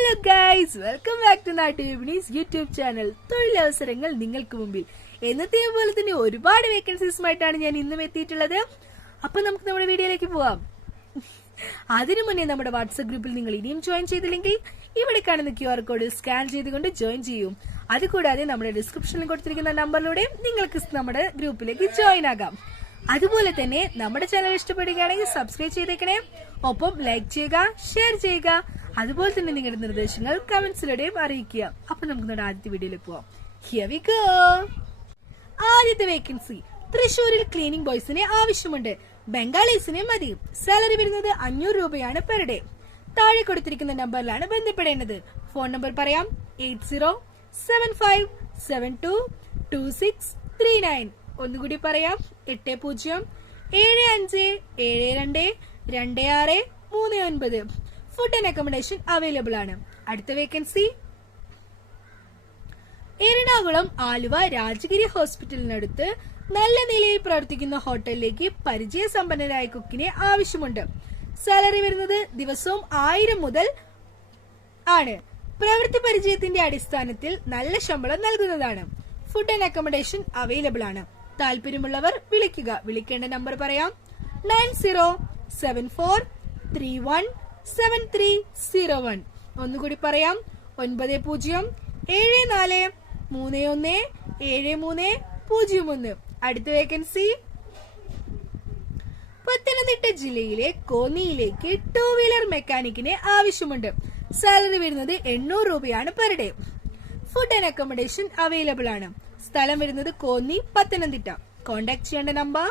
Hello guys, welcome back to നാട്ടുവിപണീസ് YouTube channel. തൊഴിലവസരങ്ങൾ നിങ്ങൾക്ക് മുമ്പിൽ എന്നത്തെ പോലെ തന്നെ ഒരുപാട് വേക്കൻസീസുമായിട്ടാണ് ഞാൻ ഇന്നും എത്തിയിട്ടുള്ളത്. അപ്പൊ നമുക്ക് നമ്മുടെ വീഡിയോയിലേക്ക് പോവാം. അതിനു മുന്നേ നമ്മുടെ വാട്സ്ആപ്പ് ഗ്രൂപ്പിൽ നിങ്ങൾ ഇനിയും ജോയിൻ ചെയ്തില്ലെങ്കിൽ ഇവിടെ കാണുന്ന QR കോഡ് സ്കാൻ ചെയ്തുകൊണ്ട് ജോയിൻ ചെയ്യും. അതുകൂടാതെ നമ്മുടെ ഡിസ്ക്രിപ്ഷനിൽ കൊടുത്തിരിക്കുന്ന നമ്പറിലൂടെ നിങ്ങൾക്ക് നമ്മുടെ ഗ്രൂപ്പിലേക്ക് ജോയിൻ ആകാം. അതുപോലെ തന്നെ നമ്മുടെ ചാനൽ ഇഷ്ടപ്പെടുകയാണെങ്കിൽ സബ്സ്ക്രൈബ് ചെയ്തേക്കണേ. ഒപ്പം ലൈക്ക് ചെയ്യുക, ഷെയർ ചെയ്യുക. അതുപോലെ തന്നെ നിങ്ങളുടെ നിർദ്ദേശങ്ങൾ കമന്റ്സിലൂടെയും അറിയിക്കുക. അപ്പൊ നമുക്ക് നമ്മുടെ ആദ്യത്തെ വീഡിയോയിലേക്ക് പോവാം. Here we go. ആദ്യത്തെ വേക്കൻസി തൃശൂരിൽ ക്ലീനിംഗ് ബോയ്സിനെ ആവശ്യമുണ്ട്. ബംഗാളീസിനെ മതി. സാലറി വരുന്നത് 500 രൂപയാണ് പെർ ഡേ. താഴെ കൊടുത്തിരിക്കുന്ന നമ്പറിലാണ് ബന്ധപ്പെടേണ്ടത്. ഫോൺ നമ്പർ പറയാം: 8075722639. ഒന്നുകൂടി പറയാം: 8075722639. ഫുഡ് ആൻഡ് അക്കോമഡേഷൻ അവൈലബിൾ ആണ്. അടുത്ത വേക്കൻസി എറണാകുളം ആലുവ രാജഗിരി ഹോസ്പിറ്റലിനടുത്ത് നല്ല നിലയിൽ പ്രവർത്തിക്കുന്ന ഹോട്ടലിലേക്ക് പരിചയസമ്പന്നരായ കുക്കിനെ ആവശ്യമുണ്ട്. സാലറി വരുന്നത് ദിവസവും 1000 മുതൽ ആണ്. പ്രവൃത്തി പരിചയത്തിന്റെ അടിസ്ഥാനത്തിൽ നല്ല ശമ്പളം നൽകുന്നതാണ്. ഫുഡ് ആൻഡ് അക്കോമഡേഷൻ അവൈലബിൾ ആണ്. താല്പര്യമുള്ളവർ വിളിക്കുക. വിളിക്കേണ്ട നമ്പർ പറയാം: 9074317301. ഒന്നുകൂടി പറയാം: 9074317301. അടുത്ത വേക്കൻസി പത്തനംതിട്ട ജില്ലയിലെ കോന്നിയിലേക്ക് 2 വീലർ മെക്കാനിക്കിനെ ആവശ്യമുണ്ട്. സാലറി വരുന്നത് 800 രൂപയാണ് per day. Food and accommodation available ആണ്. സ്ഥലം വരുന്നത് കോന്നി, പത്തനംതിട്ട. കോണ്ടാക്ട് ചെയ്യേണ്ട നമ്പർ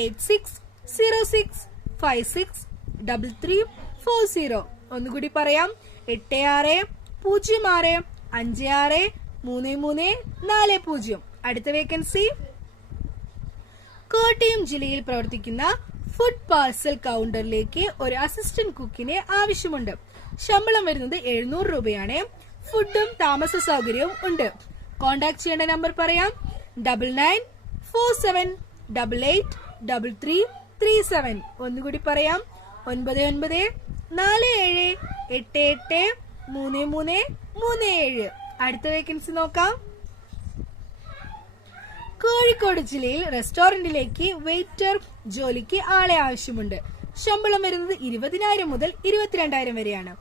8606563340. ഒന്നുകൂടി പറയാം: 8606563340. അടുത്ത വേക്കൻസി കോട്ടയം ജില്ലയിൽ പ്രവർത്തിക്കുന്ന ഫുഡ് പാർസൽ കൗണ്ടറിലേക്ക് ഒരു അസിസ്റ്റന്റ് കുക്കിനെ ആവശ്യമുണ്ട്. ശമ്പളം വരുന്നത് 700 രൂപയാണ്. ഫുഡും താമസ സൗകര്യവും ഉണ്ട്. കോണ്ടാക്ട് ചെയ്യേണ്ട നമ്പർ പറയാം: 9947883337. ഒന്നുകൂടി പറയാം: 9947883337. അടുത്ത വേക്കൻസി നോക്കാം. കോഴിക്കോട് ജില്ലയിൽ റെസ്റ്റോറന്റിലേക്ക് വെയിറ്റർ ജോലിക്ക് ആളെ ആവശ്യമുണ്ട്. ശമ്പളം വരുന്നത് 20,000 മുതൽ 22,000 വരെയാണ്.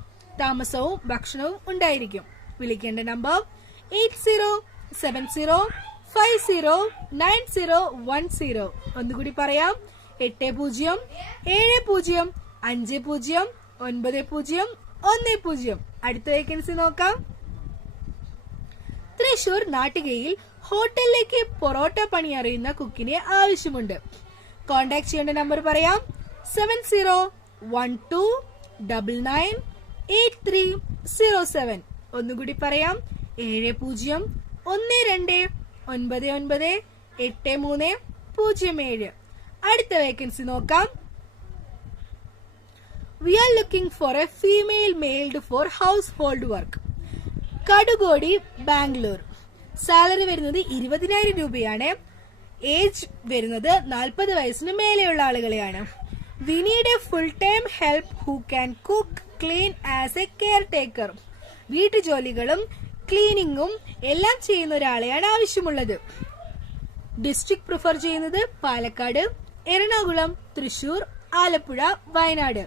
താമസവും ഭക്ഷണവും ഉണ്ടായിരിക്കും. വിളിക്കേണ്ട നമ്പർ 8070509010. ഒന്നുകൂടി പറയാം: 8070509010. അടുത്ത വേക്കൻസി നോക്കാം. തൃശൂർ നാട്ടികയിൽ ഹോട്ടലിലേക്ക് പൊറോട്ട പണി അറിയുന്ന കുക്കിനെ ആവശ്യമുണ്ട്. കോണ്ടാക്ട് ചെയ്യേണ്ട നമ്പർ പറയാം: 7012998307. ഒന്നുകൂടി പറയാം: 7012998307. അടുത്ത വേക്കൻസി നോക്കാം. We are looking for a female maid for household work. Kadugodi, Bangalore. Salary വരുന്നത് 20,000 രൂപയാണ്. ഏജ് വരുന്നത് 40 വയസ്സിന് മേലെയുള്ള ആളുകളെയാണ്. We need a full-time help who can cook, clean as a caretaker. വീട്ടുജോലികളും ക്ലീനിങ്ങും എല്ലാം ചെയ്യുന്ന ഒരാളെയാണ് ആവശ്യമുള്ളത്. ഡിസ്ട്രിക്ട് പ്രിഫർ ചെയ്യുന്നത് പാലക്കാട്, എറണാകുളം, തൃശൂർ, ആലപ്പുഴ, വയനാട്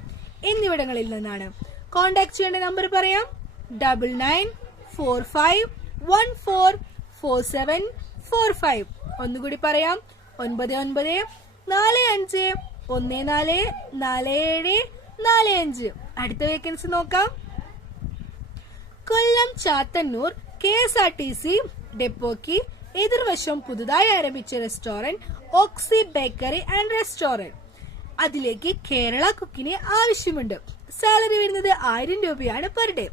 എന്നിവിടങ്ങളിൽ നിന്നാണ്. കോണ്ടാക്ട് ചെയ്യേണ്ട നമ്പർ പറയാം: 9945144745. ഒന്നുകൂടി പറയാം: 9945144745. അടുത്ത വേക്കൻസി നോക്കാം. കൊല്ലം ചാത്തന്നൂർ KSRTC ഡെപ്പോക്ക് എതിർവശം പുതുതായി ആരംഭിച്ച restaurant oxy bakery and restaurant. അതിലേക്ക് കേരള കുക്കിനെ ആവശ്യമുണ്ട്. സാലറി വരുന്നത് 1000 രൂപയാണ് പെർ ഡേ.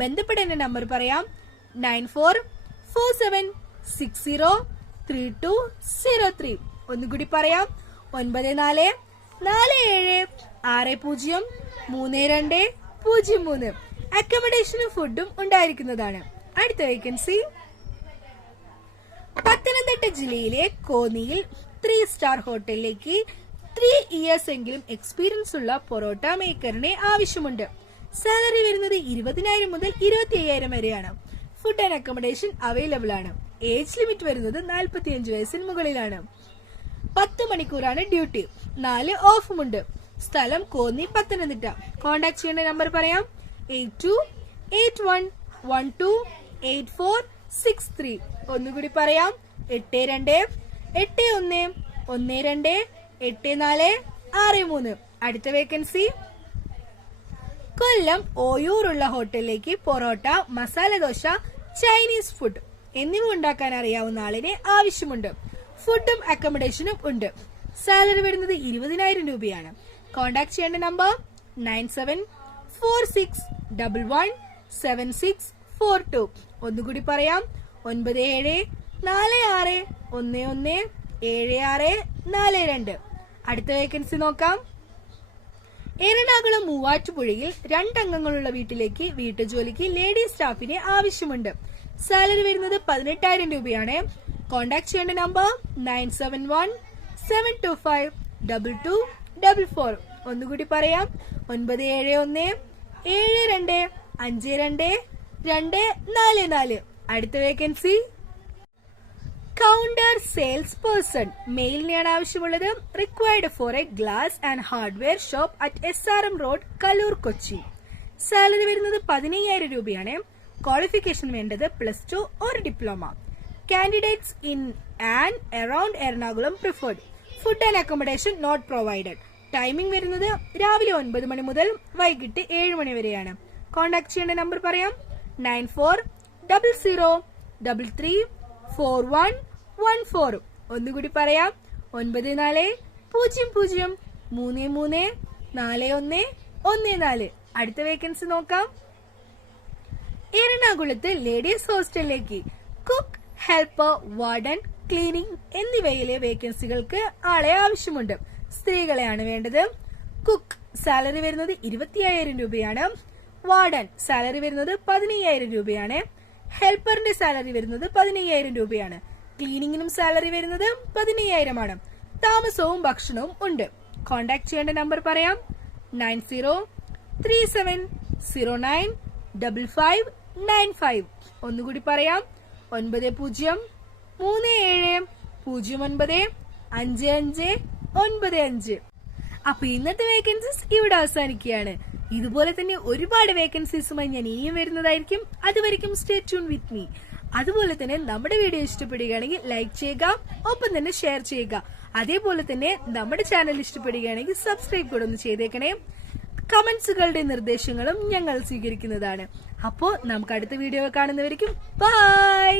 ബന്ധപ്പെടേണ്ട നമ്പർ പറയാം: 9447603203. ഒന്നുകൂടി പറയാം: 9447603203. അക്കോമഡേഷനും ഫുഡും ഉണ്ടായിരിക്കുന്നതാണ്. അടുത്ത വേക്കൻസി പത്തനംതിട്ട ജില്ലയിലെ കോന്നിയിൽ 3 സ്റ്റാർ ഹോട്ടലിലേക്ക് 3 ഇയേഴ്സ് എങ്കിലും എക്സ്പീരിയൻസ് ഉള്ള പൊറോട്ട മേക്കറിനെ ആവശ്യമുണ്ട്. സാലറി വരുന്നത് 20,000 മുതൽ 25,000 വരെയാണ്. ഫുഡ് ആൻഡ് അക്കോമഡേഷൻ അവൈലബിൾ ആണ്. ഏജ് ലിമിറ്റ് വരുന്നത് 45 വയസ്സിന് മുകളിലാണ്. 10 മണിക്കൂറാണ് ഡ്യൂട്ടി. 4 ഓഫുമുണ്ട്. സ്ഥലം കോന്നി, പത്തനംതിട്ട. കോൺടാക്ട് ചെയ്യേണ്ട നമ്പർ പറയാം: 8281128463. ഒന്നുകൂടി പറയാം: 8281128463. അടുത്ത വേക്കൻസി കൊല്ലം ഓയൂറുള്ള ഹോട്ടലിലേക്ക് പൊറോട്ട, മസാല ദോശ, ചൈനീസ് ഫുഡ് എന്നിവ ഉണ്ടാക്കാൻ അറിയാവുന്ന ആളിനെ ആവശ്യമുണ്ട്. ഫുഡും അക്കോമഡേഷനും ഉണ്ട്. സാലറി വരുന്നത് 20,000 രൂപയാണ്. കോൺടാക്ട് ചെയ്യേണ്ട നമ്പർ 9746117642. ഒന്നുകൂടി പറയാം: 9746117642. അടുത്ത വേക്കൻസി നോക്കാം. എറണാകുളം മൂവാറ്റുപുഴയിൽ 2 അംഗങ്ങളുള്ള വീട്ടിലേക്ക് വീട്ടുജോലിക്ക് ലേഡി സ്റ്റാഫിനെ ആവശ്യമുണ്ട്. സാലറി വരുന്നത് 18,000 രൂപയാണ്. കോൺടാക്ട് ചെയ്യേണ്ട നമ്പർ 9717252244. ഒന്നുകൂടി പറയാം: 9717725244. അടുത്ത വേക്കൻസി കൗണ്ടർ സെയിൽസ് പേഴ്സൺ മെയിലിനെയാണ് ആവശ്യമുള്ളത്. Required for a glass and hardware shop at SRM road, Kaloor, Kochi. Salary വരുന്നത് 15,000 രൂപയാണ്. ക്വാളിഫിക്കേഷൻ വേണ്ടത് +2 or diploma. Candidates in and around Ernakulam preferred. Food and accommodation not provided. Timing വരുന്നത് രാവിലെ 9 മണി മുതൽ വൈകിട്ട് 7 മണി വരെയാണ്. കോൺടാക്ട് ചെയ്യേണ്ട നമ്പർ പറയാം: 9400334114. ഒന്നുകൂടി പറയാം: 9400334114. അടുത്ത വേക്കൻസി നോക്കാം. എറണാകുളത്ത് ലേഡീസ് ഹോസ്റ്റലിലേക്ക് കുക്ക്, ഹെൽപ്പർ, വാർഡൻ, ക്ലീനിംഗ് എന്നിവയിലെ വേക്കൻസികൾക്ക് ആളെ ആവശ്യമുണ്ട്. സ്ത്രീകളെയാണ് വേണ്ടത്. കുക്ക് സാലറി വരുന്നത് 25,000 രൂപയാണ്. വാർഡൻ സാലറി വരുന്നത് 15,000 രൂപയാണ്. ഹെൽപ്പറിന്റെ സാലറി വരുന്നത് 15,000 രൂപയാണ്. ക്ലീനിങ്ങിനും സാലറി വരുന്നത് 15,000 ആണ്. താമസവും ഭക്ഷണവും ഉണ്ട്. കോൺടാക്ട് ചെയ്യേണ്ട നമ്പർ പറയാം: 9037095595. ഒന്നുകൂടി പറയാം: 9037095595. അപ്പൊ ഇന്നത്തെ വേക്കൻസീസ് ഇവിടെ അവസാനിക്കുകയാണ്. ഇതുപോലെ തന്നെ ഒരുപാട് വേക്കൻസീസുമായി ഞാൻ ഇനിയും വരുന്നതായിരിക്കും. അതുവരെയും സ്റ്റേ ട്യൂൺ വിത്ത് മീ. അതുപോലെ തന്നെ നമ്മുടെ വീഡിയോ ഇഷ്ടപ്പെടുകയാണെങ്കിൽ ലൈക്ക് ചെയ്യുക, ഒപ്പം തന്നെ ഷെയർ ചെയ്യുക. അതേപോലെ തന്നെ നമ്മുടെ ചാനൽ ഇഷ്ടപ്പെടുകയാണെങ്കിൽ സബ്സ്ക്രൈബ് കൂടെ ഒന്ന് ചെയ്തേക്കണേ. കമന്റ്സുകളുടെ നിർദ്ദേശങ്ങളും ഞങ്ങൾ സ്വീകരിക്കുന്നതാണ്. അപ്പോ നമുക്ക് അടുത്ത വീഡിയോ കാണുന്നവരിക്കും ബൈ.